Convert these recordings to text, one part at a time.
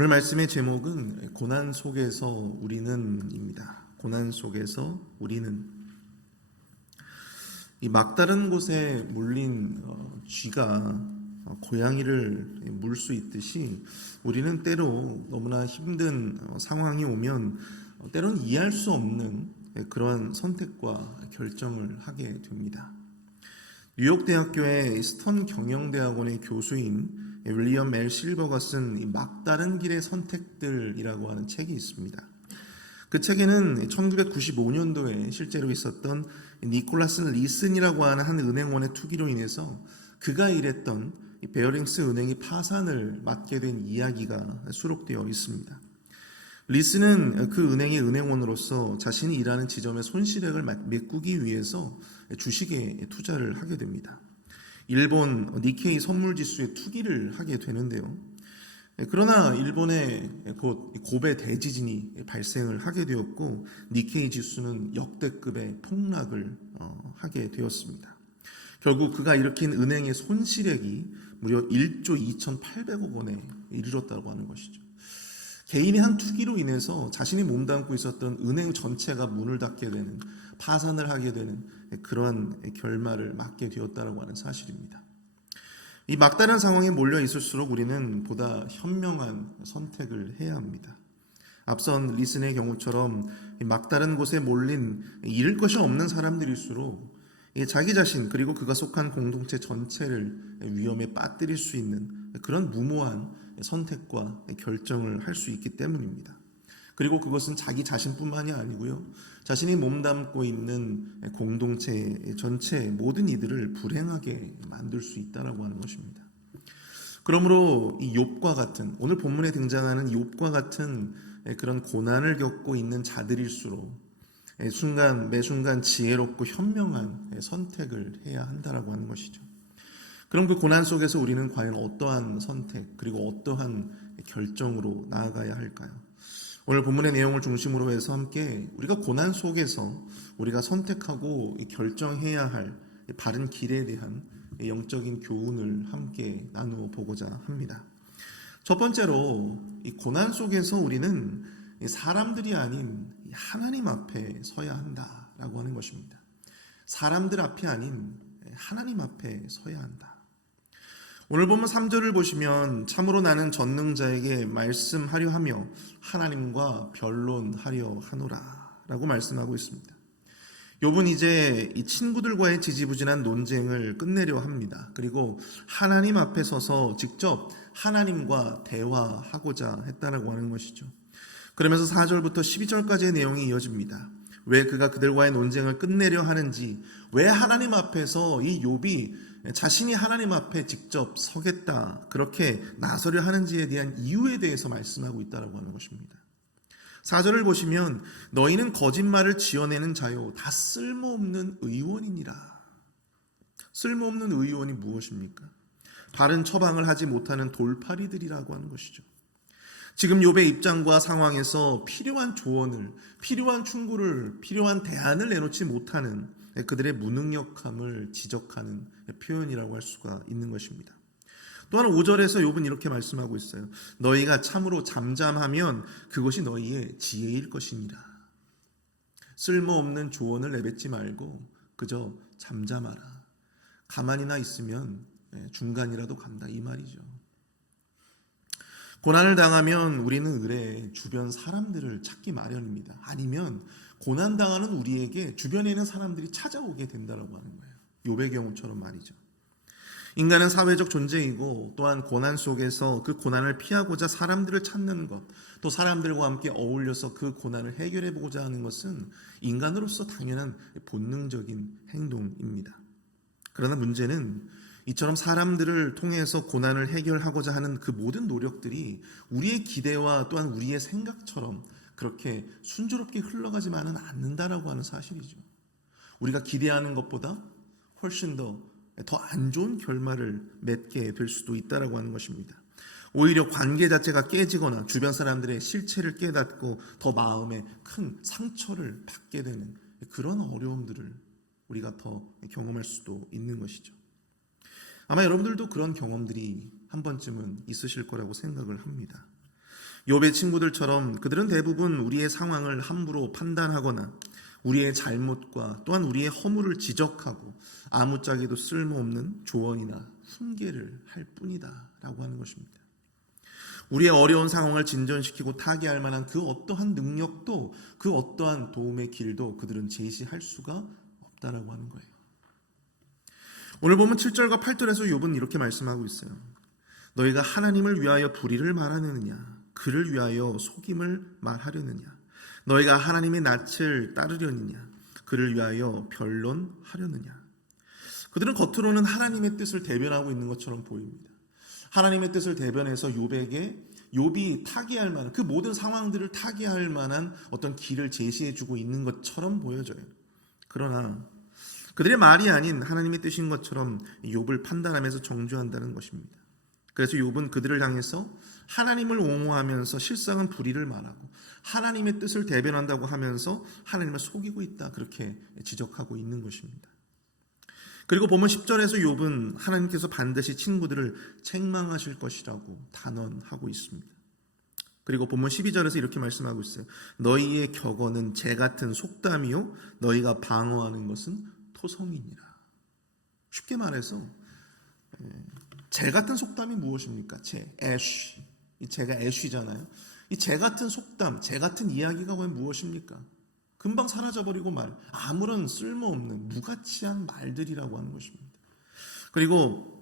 오늘 말씀의 제목은 고난 속에서 우리는입니다. 고난 속에서 우리는 이 막다른 곳에 물린 어, 쥐가 어, 고양이를 물 수 있듯이 우리는 때로 너무나 힘든 어, 상황이 오면 어, 때로는 이해할 수 없는 그러한 선택과 결정을 하게 됩니다. 뉴욕 대학교의 스턴 경영대학원의 교수인 윌리엄 멜 실버가 쓴이 막다른 길의 선택들이라고 하는 책이 있습니다. 그 책에는 1995년도에 실제로 있었던 니콜라스 리슨이라고 하는 한 은행원의 투기로 인해서 그가 일했던 이 베어링스 은행이 파산을 맞게 된 이야기가 수록되어 있습니다. 리스는 그 은행의 은행원으로서 자신이 일하는 지점의 손실액을 메꾸기 위해서 주식에 투자를 하게 됩니다. 일본 니케이 선물 지수에 투기를 하게 되는데요. 그러나 일본에 곧 고베 대지진이 발생을 하게 되었고 니케이 지수는 역대급의 폭락을 어, 하게 되었습니다. 결국 그가 일으킨 은행의 손실액이 무려 1조 2,800억 원에 이르렀다고 하는 것이죠. 개인의 한 투기로 인해서 자신이 몸담고 있었던 은행 전체가 문을 닫게 되는 파산을 하게 되는 그러한 결말을 맞게 되었다고 하는 사실입니다. 이 막다른 상황에 몰려 있을수록 우리는 보다 현명한 선택을 해야 합니다. 앞선 리슨의 경우처럼 막다른 곳에 몰린 잃을 것이 없는 사람들일수록 자기 자신 그리고 그가 속한 공동체 전체를 위험에 빠뜨릴 수 있는 그런 무모한 선택과 결정을 할 수 있기 때문입니다. 그리고 그것은 자기 자신뿐만이 아니고요. 자신이 몸담고 있는 공동체 전체 모든 이들을 불행하게 만들 수 있다라고 하는 것입니다. 그러므로 이 욥과 같은 오늘 본문에 등장하는 욥과 같은 그런 고난을 겪고 있는 자들일수록 순간 매 순간 지혜롭고 현명한 선택을 해야 한다라고 하는 것이죠. 그럼 그 고난 속에서 우리는 과연 어떠한 선택 그리고 어떠한 결정으로 나아가야 할까요? 오늘 본문의 내용을 중심으로 해서 함께 우리가 고난 속에서 우리가 선택하고 결정해야 할 바른 길에 대한 영적인 교훈을 함께 나누어 보고자 합니다. 첫 번째로 이 고난 속에서 우리는 사람들이 아닌 하나님 앞에 서야 한다라고 하는 것입니다. 사람들 앞이 아닌 하나님 앞에 서야 한다. 오늘 보면 3절을 보시면 참으로 나는 전능자에게 말씀하려 하며 하나님과 변론하려 하노라 라고 말씀하고 있습니다. 욥은 이제 이 친구들과의 지지부진한 논쟁을 끝내려 합니다. 그리고 하나님 앞에 서서 직접 하나님과 대화하고자 했다라고 하는 것이죠. 그러면서 4절부터 12절까지의 내용이 이어집니다. 왜 그가 그들과의 논쟁을 끝내려 하는지, 왜 하나님 앞에서 이 욥이 자신이 하나님 앞에 직접 서겠다 그렇게 나서려 하는지에 대한 이유에 대해서 말씀하고 있다라고 하는 것입니다. 4절을 보시면 너희는 거짓말을 지어내는 자요 다 쓸모없는 의원이니라. 쓸모없는 의원이 무엇입니까? 바른 처방을 하지 못하는 돌파리들이라고 하는 것이죠. 지금 욥의 입장과 상황에서 필요한 조언을, 필요한 충고를, 필요한 대안을 내놓지 못하는 그들의 무능력함을 지적하는 표현이라고 할 수가 있는 것입니다. 또한 5절에서 욥은 이렇게 말씀하고 있어요. 너희가 참으로 잠잠하면 그것이 너희의 지혜일 것이니라. 쓸모없는 조언을 내뱉지 말고 그저 잠잠하라. 가만히나 있으면 중간이라도 간다 이 말이죠. 고난을 당하면 우리는 의뢰 주변 사람들을 찾기 마련입니다. 아니면 고난 당하는 우리에게 주변에 있는 사람들이 찾아오게 된다라고 하는 거예요. 요배 경우처럼 말이죠. 인간은 사회적 존재이고 또한 고난 속에서 그 고난을 피하고자 사람들을 찾는 것, 또 사람들과 함께 어울려서 그 고난을 해결해 보고자 하는 것은 인간으로서 당연한 본능적인 행동입니다. 그러나 문제는 이처럼 사람들을 통해서 고난을 해결하고자 하는 그 모든 노력들이 우리의 기대와 또한 우리의 생각처럼 그렇게 순조롭게 흘러가지만은 않는다라고 하는 사실이죠. 우리가 기대하는 것보다 훨씬 더 더 안 좋은 결말을 맺게 될 수도 있다라고 하는 것입니다. 오히려 관계 자체가 깨지거나 주변 사람들의 실체를 깨닫고 더 마음에 큰 상처를 받게 되는 그런 어려움들을 우리가 더 경험할 수도 있는 것이죠. 아마 여러분들도 그런 경험들이 한 번쯤은 있으실 거라고 생각을 합니다. 욥의 친구들처럼 그들은 대부분 우리의 상황을 함부로 판단하거나 우리의 잘못과 또한 우리의 허물을 지적하고 아무짝에도 쓸모없는 조언이나 훈계를 할 뿐이다 라고 하는 것입니다. 우리의 어려운 상황을 진전시키고 타개할 만한 그 어떠한 능력도 그 어떠한 도움의 길도 그들은 제시할 수가 없다라고 하는 거예요. 오늘 보면 7절과 8절에서 욥은 이렇게 말씀하고 있어요. 너희가 하나님을 위하여 불의를 말하느냐 그를 위하여 속임을 말하려느냐 너희가 하나님의 낯을 따르려느냐 그를 위하여 변론하려느냐 그들은 겉으로는 하나님의 뜻을 대변하고 있는 것처럼 보입니다. 하나님의 뜻을 대변해서 욥에게 욥이 타개할 만한 그 모든 상황들을 타개할 만한 어떤 길을 제시해 주고 있는 것처럼 보여져요. 그러나 그들의 말이 아닌 하나님의 뜻인 것처럼 욥을 판단하면서 정죄한다는 것입니다. 그래서 욥은 그들을 향해서 하나님을 옹호하면서 실상은 불의를 말하고 하나님의 뜻을 대변한다고 하면서 하나님을 속이고 있다 그렇게 지적하고 있는 것입니다. 그리고 보면 10절에서 욥은 하나님께서 반드시 친구들을 책망하실 것이라고 단언하고 있습니다. 그리고 보면 12절에서 이렇게 말씀하고 있어요. 너희의 격언은 재 같은 속담이요 너희가 방어하는 것은 토성이니라. 쉽게 말해서 재 같은 속담이 무엇입니까? 재, 애쉬. 이 재가 애쉬잖아요. 이재 같은 속담, 재 같은 이야기가 왜 무엇입니까? 금방 사라져버리고 말, 아무런 쓸모없는 무가치한 말들이라고 하는 것입니다. 그리고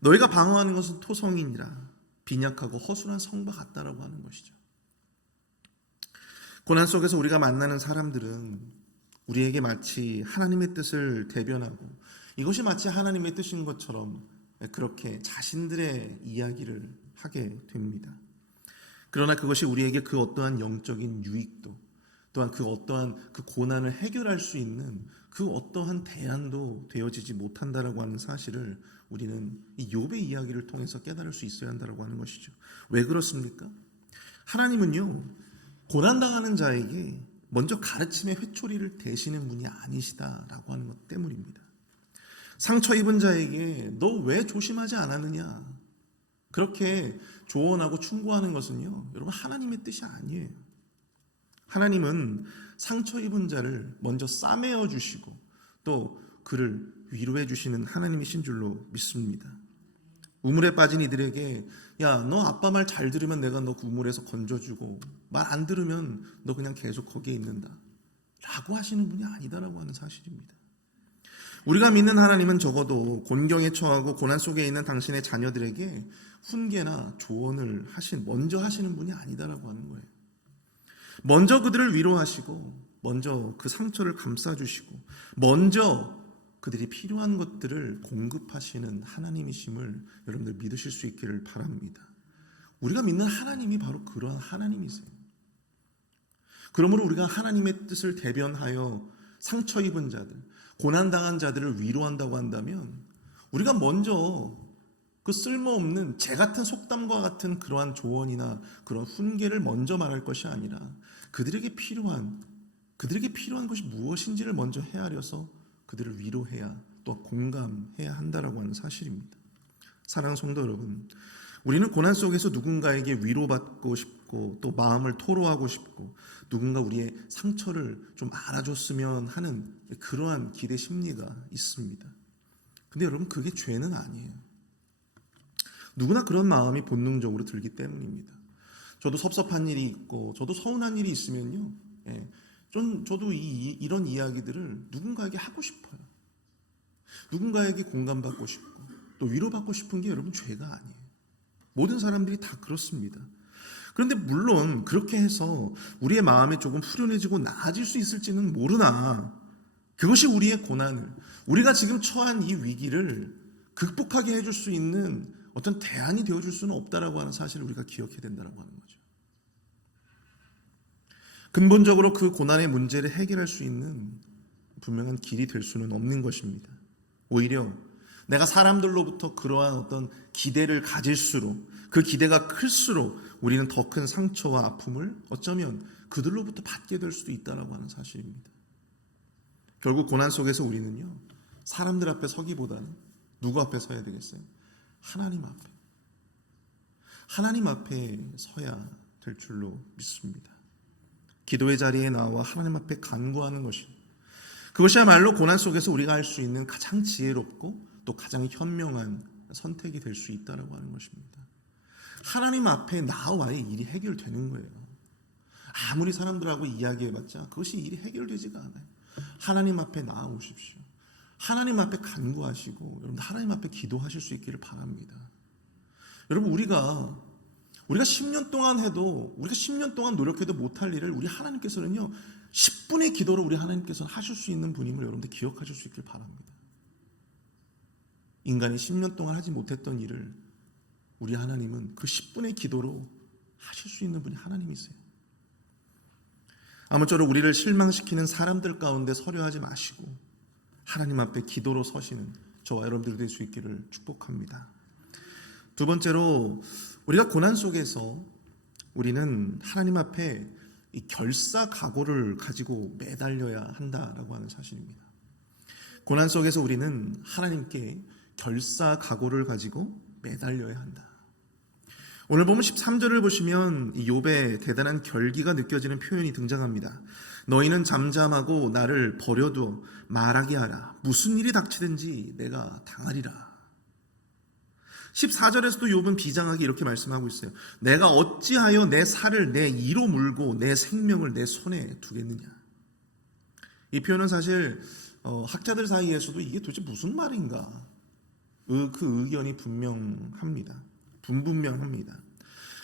너희가 방어하는 것은 토성이니라 빈약하고 허술한 성과 같다라고 하는 것이죠. 고난 속에서 우리가 만나는 사람들은 우리에게 마치 하나님의 뜻을 대변하고 이것이 마치 하나님의 뜻인 것처럼 그렇게 자신들의 이야기를 하게 됩니다. 그러나 그것이 우리에게 그 어떠한 영적인 유익도 또한 그 어떠한 그 고난을 해결할 수 있는 그 어떠한 대안도 되어지지 못한다라고 하는 사실을 우리는 이 욥의 이야기를 통해서 깨달을 수 있어야 한다라고 하는 것이죠. 왜 그렇습니까? 하나님은요 고난 당하는 자에게 먼저 가르침의 회초리를 대시는 분이 아니시다라고 하는 것 때문입니다. 상처 입은 자에게 너 왜 조심하지 않았느냐 그렇게 조언하고 충고하는 것은요 여러분 하나님의 뜻이 아니에요. 하나님은 상처 입은 자를 먼저 싸매어 주시고 또 그를 위로해 주시는 하나님이신 줄로 믿습니다. 우물에 빠진 이들에게 야 너 아빠 말 잘 들으면 내가 너 그 우물에서 건져주고 말 안 들으면 너 그냥 계속 거기에 있는다 라고 하시는 분이 아니다라고 하는 사실입니다. 우리가 믿는 하나님은 적어도 곤경에 처하고 고난 속에 있는 당신의 자녀들에게 훈계나 조언을 하신 먼저 하시는 분이 아니다라고 하는 거예요. 먼저 그들을 위로하시고 먼저 그 상처를 감싸 주시고 먼저 그들이 필요한 것들을 공급하시는 하나님이심을 여러분들 믿으실 수 있기를 바랍니다. 우리가 믿는 하나님이 바로 그러한 하나님이세요. 그러므로 우리가 하나님의 뜻을 대변하여 상처 입은 자들, 고난당한 자들을 위로한다고 한다면 우리가 먼저 그 쓸모없는 재 같은 속담과 같은 그러한 조언이나 그런 훈계를 먼저 말할 것이 아니라 그들에게 필요한 그들에게 필요한 것이 무엇인지를 먼저 헤아려서 그들을 위로해야 또 공감해야 한다라고 하는 사실입니다. 사랑하는 성도 여러분, 우리는 고난 속에서 누군가에게 위로받고 싶고 또 마음을 토로하고 싶고 누군가 우리의 상처를 좀 알아줬으면 하는 그러한 기대 심리가 있습니다. 근데 여러분 그게 죄는 아니에요. 누구나 그런 마음이 본능적으로 들기 때문입니다. 저도 섭섭한 일이 있고 저도 서운한 일이 있으면요. 예, 좀 저도 이, 이런 이야기들을 누군가에게 하고 싶어요. 누군가에게 공감받고 싶고 또 위로받고 싶은 게 여러분 죄가 아니에요. 모든 사람들이 다 그렇습니다. 그런데 물론 그렇게 해서 우리의 마음이 조금 후련해지고 나아질 수 있을지는 모르나 그것이 우리의 고난을 우리가 지금 처한 이 위기를 극복하게 해줄 수 있는 어떤 대안이 되어줄 수는 없다라고 하는 사실을 우리가 기억해야 된다는 하는 거죠. 근본적으로 그 고난의 문제를 해결할 수 있는 분명한 길이 될 수는 없는 것입니다. 오히려 내가 사람들로부터 그러한 어떤 기대를 가질수록 그 기대가 클수록 우리는 더 큰 상처와 아픔을 어쩌면 그들로부터 받게 될 수도 있다라고 하는 사실입니다. 결국 고난 속에서 우리는요 사람들 앞에 서기보다는 누구 앞에 서야 되겠어요? 하나님 앞에. 하나님 앞에 서야 될 줄로 믿습니다. 기도의 자리에 나와 하나님 앞에 간구하는 것이 그것이야말로 고난 속에서 우리가 할 수 있는 가장 지혜롭고 또 가장 현명한 선택이 될 수 있다라고 하는 것입니다. 하나님 앞에 나와야 일이 해결되는 거예요. 아무리 사람들하고 이야기해봤자 그것이 일이 해결되지가 않아요. 하나님 앞에 나아오십시오. 하나님 앞에 간구하시고 여러분 하나님 앞에 기도하실 수 있기를 바랍니다. 여러분 우리가 우리가 10년 동안 해도 우리가 10년 동안 노력해도 못할 일을 우리 하나님께서는요 10분의 기도로 우리 하나님께서는 하실 수 있는 분임을 여러분들 기억하실 수 있길 바랍니다. 인간이 10년 동안 하지 못했던 일을 우리 하나님은 그 10분의 기도로 하실 수 있는 분이 하나님이세요. 아무쪼록 우리를 실망시키는 사람들 가운데 서려하지 마시고 하나님 앞에 기도로 서시는 저와 여러분들 될 수 있기를 축복합니다. 두 번째로 우리가 고난 속에서 우리는 하나님 앞에 이 결사 각오를 가지고 매달려야 한다라고 하는 사실입니다. 고난 속에서 우리는 하나님께 결사 각오를 가지고 매달려야 한다. 오늘 보면 13절을 보시면 이 욥의 대단한 결기가 느껴지는 표현이 등장합니다. 너희는 잠잠하고 나를 버려두어 말하게 하라. 무슨 일이 닥치든지 내가 당하리라. 14절에서도 욥은 비장하게 이렇게 말씀하고 있어요. 내가 어찌하여 내 살을 내 이로 물고 내 생명을 내 손에 두겠느냐. 이 표현은 사실 어, 학자들 사이에서도 이게 도대체 무슨 말인가? 그 의견이 분명합니다. 분분명합니다.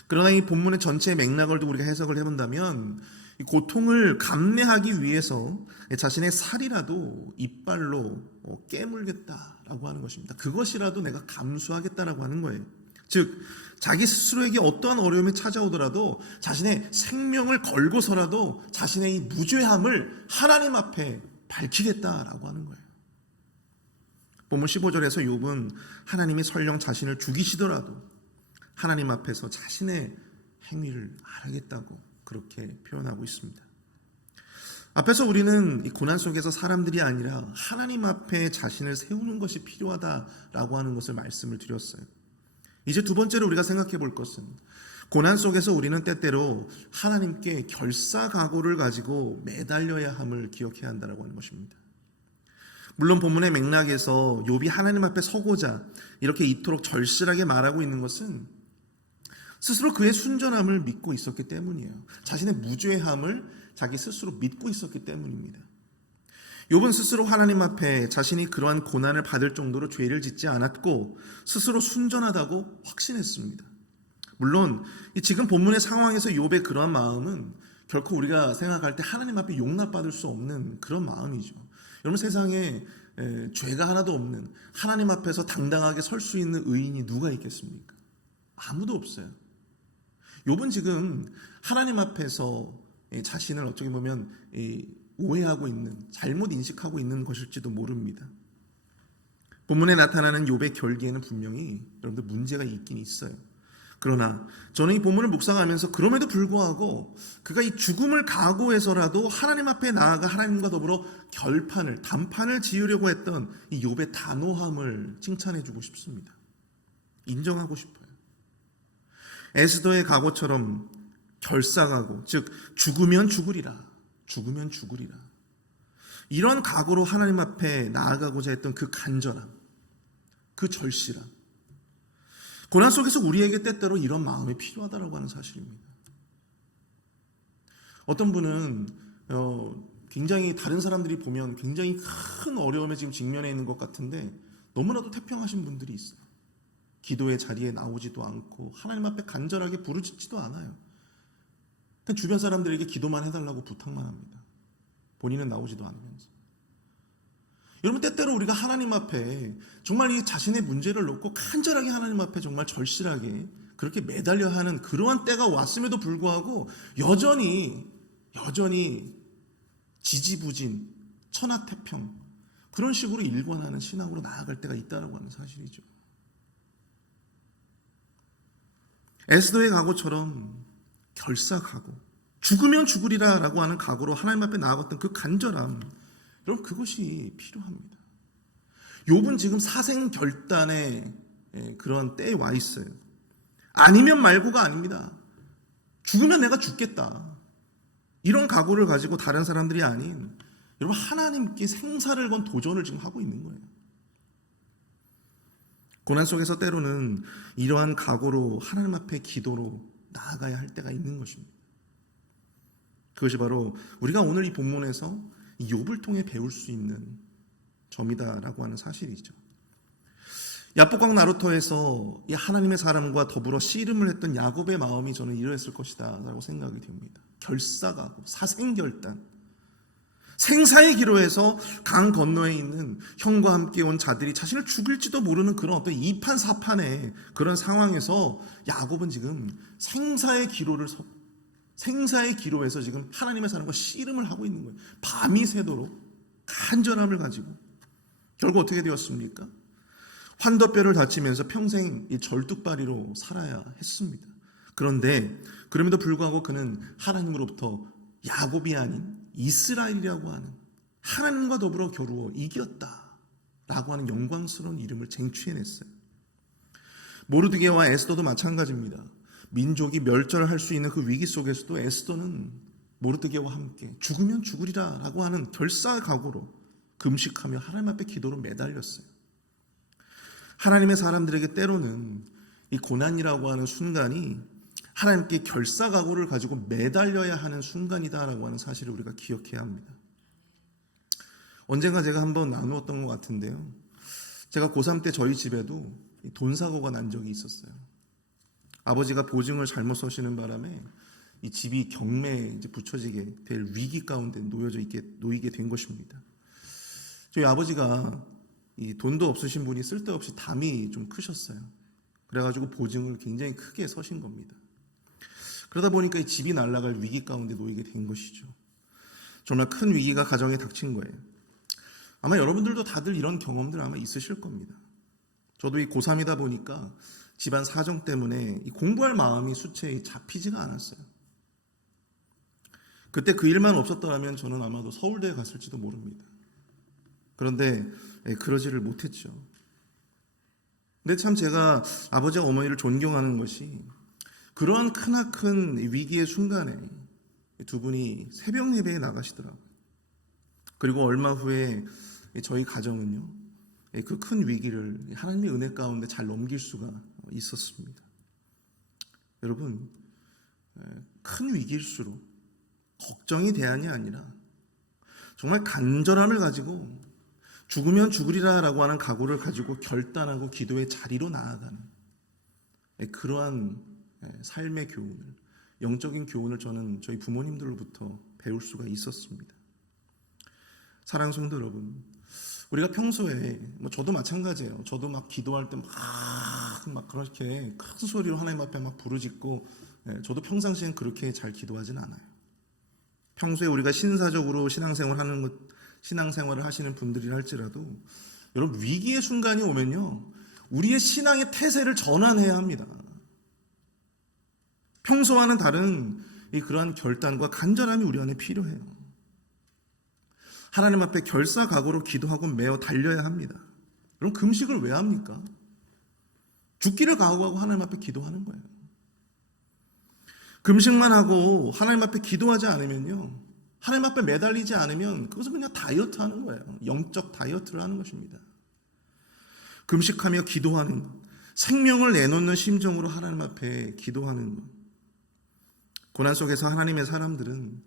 그러나 이 본문의 전체 맥락을 우리가 해석을 해본다면 이 고통을 감내하기 위해서 자신의 살이라도 이빨로 어, 깨물겠다라고 하는 것입니다. 그것이라도 내가 감수하겠다라고 하는 거예요. 즉 자기 스스로에게 어떠한 어려움이 찾아오더라도 자신의 생명을 걸고서라도 자신의 이 무죄함을 하나님 앞에 밝히겠다라고 하는 거예요. 본문 15절에서 욥은 하나님이 설령 자신을 죽이시더라도 하나님 앞에서 자신의 행위를 알겠다고 그렇게 표현하고 있습니다. 앞에서 우리는 이 고난 속에서 사람들이 아니라 하나님 앞에 자신을 세우는 것이 필요하다라고 하는 것을 말씀을 드렸어요. 이제 두 번째로 우리가 생각해 볼 것은 고난 속에서 우리는 때때로 하나님께 결사 각오를 가지고 매달려야 함을 기억해야 한다라고 하는 것입니다. 물론 본문의 맥락에서 욥이 하나님 앞에 서고자 이렇게 이토록 절실하게 말하고 있는 것은 스스로 그의 순전함을 믿고 있었기 때문이에요. 자신의 무죄함을 자기 스스로 믿고 있었기 때문입니다. 욥은 스스로 하나님 앞에 자신이 그러한 고난을 받을 정도로 죄를 짓지 않았고 스스로 순전하다고 확신했습니다. 물론 지금 본문의 상황에서 욥의 그러한 마음은 결코 우리가 생각할 때 하나님 앞에 용납받을 수 없는 그런 마음이죠. 여러분 세상에 에, 죄가 하나도 없는 하나님 앞에서 당당하게 설 수 있는 의인이 누가 있겠습니까? 아무도 없어요. 욥은 지금 하나님 앞에서 자신을 어떻게 보면 오해하고 있는 잘못 인식하고 있는 것일지도 모릅니다. 본문에 나타나는 욥의 결기에는 분명히 여러분들 문제가 있긴 있어요. 그러나 저는 이 본문을 묵상하면서 그럼에도 불구하고 그가 이 죽음을 각오해서라도 하나님 앞에 나아가 하나님과 더불어 결판을 단판을 지으려고 했던 이 욥의 단호함을 칭찬해 주고 싶습니다. 인정하고 싶어요. 에스더의 각오처럼 결사각오, 즉 죽으면 죽으리라. 죽으면 죽으리라. 이런 각오로 하나님 앞에 나아가고자 했던 그 간절함, 그 절실함. 고난 속에서 우리에게 때때로 이런 마음이 필요하다라고 하는 사실입니다. 어떤 분은 어, 굉장히 다른 사람들이 보면 굉장히 큰 어려움에 지금 직면해 있는 것 같은데 너무나도 태평하신 분들이 있어요. 기도의 자리에 나오지도 않고 하나님 앞에 간절하게 부르짖지도 않아요. 그냥 주변 사람들에게 기도만 해달라고 부탁만 합니다. 본인은 나오지도 않으면서. 여러분 때때로 우리가 하나님 앞에 정말 이 자신의 문제를 놓고 간절하게 하나님 앞에 정말 절실하게 그렇게 매달려 하는 그러한 때가 왔음에도 불구하고 여전히 여전히 지지부진 천하태평 그런 식으로 일관하는 신앙으로 나아갈 때가 있다라고 하는 사실이죠. 에스더의 각오처럼 결사각오, 죽으면 죽으리라라고 하는 각오로 하나님 앞에 나아갔던 그 간절함, 여러분 그것이 필요합니다. 욥은 지금 사생 결단의 그런 때에 와 있어요. 아니면 말고가 아닙니다. 죽으면 내가 죽겠다. 이런 각오를 가지고 다른 사람들이 아닌 여러분 하나님께 생사를 건 도전을 지금 하고 있는 거예요. 고난 속에서 때로는 이러한 각오로 하나님 앞에 기도로 나아가야 할 때가 있는 것입니다. 그것이 바로 우리가 오늘 이 본문에서 이 욥을 통해 배울 수 있는 점이다라고 하는 사실이죠. 야복강 나루터에서 이 하나님의 사람과 더불어 씨름을 했던 야곱의 마음이 저는 이러했을 것이다라고 생각이 됩니다. 결사가고 사생결단 생사의 기로에서 강 건너에 있는 형과 함께 온 자들이 자신을 죽일지도 모르는 그런 어떤 이판사판의 그런 상황에서 야곱은 지금 생사의 기로를 서, 생사의 기로에서 지금 하나님의 사람과 씨름을 하고 있는 거예요. 밤이 새도록 간절함을 가지고 결국 어떻게 되었습니까? 환도뼈를 다치면서 평생 이 절뚝발이로 살아야 했습니다. 그런데 그럼에도 불구하고 그는 하나님으로부터 야곱이 아닌 이스라엘이라고 하는 하나님과 더불어 겨루어 이겼다 라고 하는 영광스러운 이름을 쟁취해냈어요. 모르드게와 에스더도 마찬가지입니다. 민족이 멸절할 수 있는 그 위기 속에서도 에스더는 모르드게와 함께 죽으면 죽으리라 라고 하는 결사 각오로 금식하며 하나님 앞에 기도로 매달렸어요. 하나님의 사람들에게 때로는 이 고난이라고 하는 순간이 하나님께 결사각오를 가지고 매달려야 하는 순간이다라고 하는 사실을 우리가 기억해야 합니다. 언젠가 제가 한번 나누었던 것 같은데요. 제가 고3 때 저희 집에도 돈 사고가 난 적이 있었어요. 아버지가 보증을 잘못 서시는 바람에 이 집이 경매에 이제 붙여지게 될 위기 가운데 놓여져 있게 놓이게 된 것입니다. 저희 아버지가 이 돈도 없으신 분이 쓸데없이 담이 좀 크셨어요. 그래가지고 보증을 굉장히 크게 서신 겁니다. 그러다 보니까 이 집이 날아갈 위기 가운데 놓이게 된 것이죠. 정말 큰 위기가 가정에 닥친 거예요. 아마 여러분들도 다들 이런 경험들 아마 있으실 겁니다. 저도 이 고3이다 보니까 집안 사정 때문에 이 공부할 마음이 수체에 잡히지가 않았어요. 그때 그 일만 없었더라면 저는 아마도 서울대에 갔을지도 모릅니다. 그런데 예, 그러지를 못했죠. 근데 참 제가 아버지와 어머니를 존경하는 것이 그러한 크나큰 위기의 순간에 두 분이 새벽 예배에 나가시더라고요. 그리고 얼마 후에 저희 가정은요, 그 큰 위기를 하나님의 은혜 가운데 잘 넘길 수가 있었습니다. 여러분, 큰 위기일수록 걱정이 대안이 아니라 정말 간절함을 가지고 죽으면 죽으리라라고 하는 각오를 가지고 결단하고 기도의 자리로 나아가는 그러한 삶의 교훈을 영적인 교훈을 저는 저희 부모님들로부터 배울 수가 있었습니다. 사랑 성도 여러분, 우리가 평소에 뭐 저도 마찬가지예요. 저도 막 기도할 때막막 그렇게 큰 소리로 하나님 앞에 막 부르짖고 저도 평상시엔 그렇게 잘 기도하진 않아요. 평소에 우리가 신사적으로 신앙생활 하는 것 신앙생활을 하시는 분들이 할지라도 여러분 위기의 순간이 오면요 우리의 신앙의 태세를 전환해야 합니다. 평소와는 다른 이 그러한 결단과 간절함이 우리 안에 필요해요. 하나님 앞에 결사각오로 기도하고 매어 달려야 합니다. 그럼 금식을 왜 합니까? 죽기를 각오하고 하나님 앞에 기도하는 거예요. 금식만 하고 하나님 앞에 기도하지 않으면요. 하나님 앞에 매달리지 않으면 그것은 그냥 다이어트 하는 거예요. 영적 다이어트를 하는 것입니다. 금식하며 기도하는 것, 생명을 내놓는 심정으로 하나님 앞에 기도하는 것. 고난 속에서 하나님의 사람들은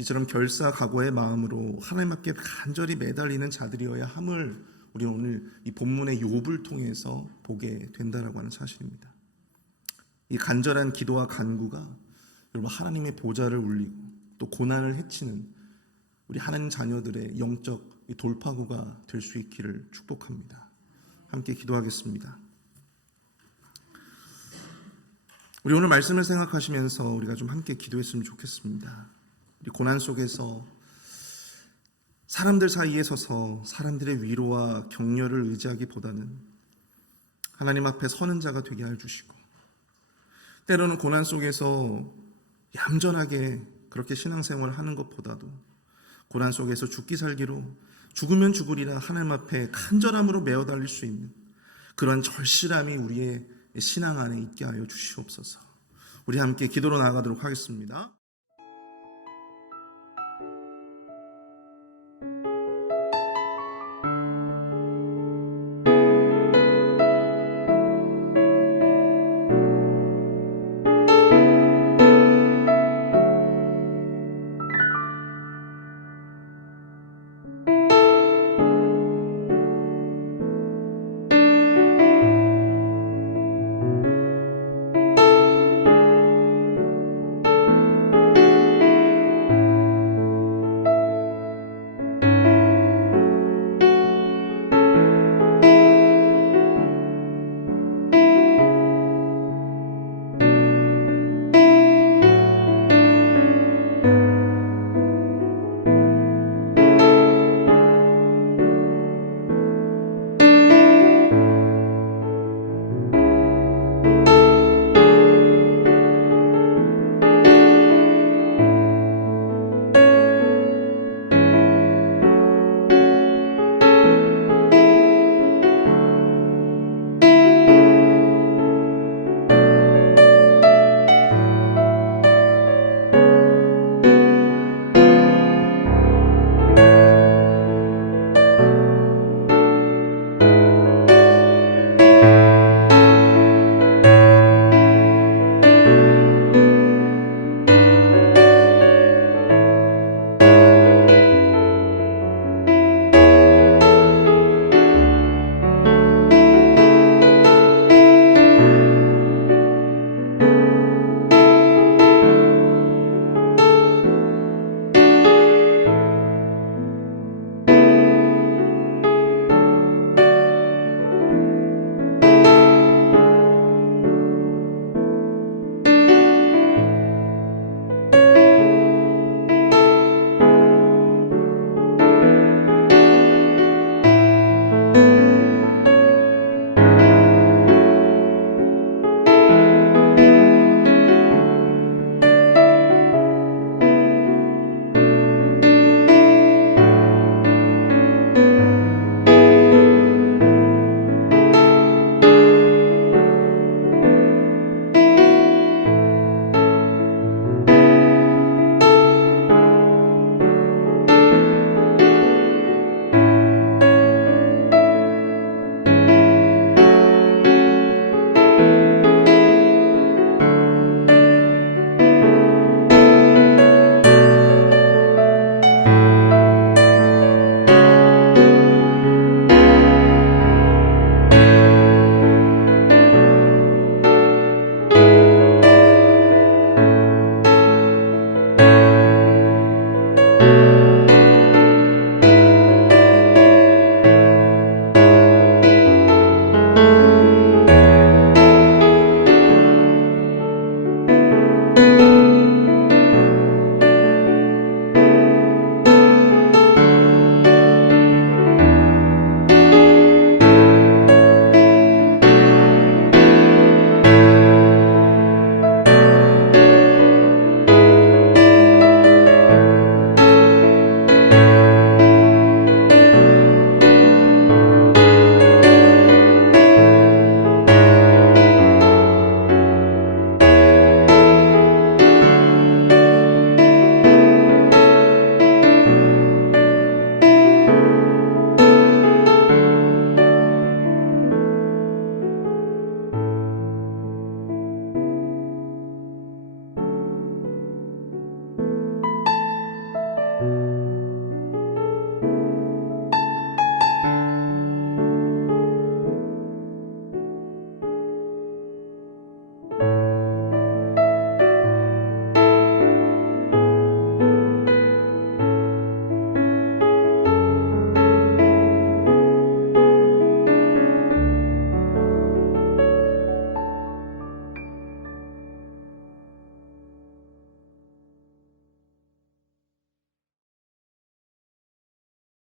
이처럼 결사 각오의 마음으로 하나님 앞에 간절히 매달리는 자들이어야 함을 우리 오늘 이 본문의 욥을 통해서 보게 된다라고 하는 사실입니다. 이 간절한 기도와 간구가 여러분 하나님의 보좌를 울리고 또 고난을 해치는 우리 하나님 자녀들의 영적 돌파구가 될 수 있기를 축복합니다. 함께 기도하겠습니다. 우리 오늘 말씀을 생각하시면서 우리가 좀 함께 기도했으면 좋겠습니다. 우리 고난 속에서 사람들 사이에 서서 사람들의 위로와 격려를 의지하기보다는 하나님 앞에 서는 자가 되게 해 주시고 때로는 고난 속에서 얌전하게 그렇게 신앙생활을 하는 것보다도 고난 속에서 죽기 살기로 죽으면 죽으리라 하나님 앞에 간절함으로 메어 달릴 수 있는 그런 절실함이 우리의 신앙 안에 있게 하여 주시옵소서. 우리 함께 기도로 나아가도록 하겠습니다.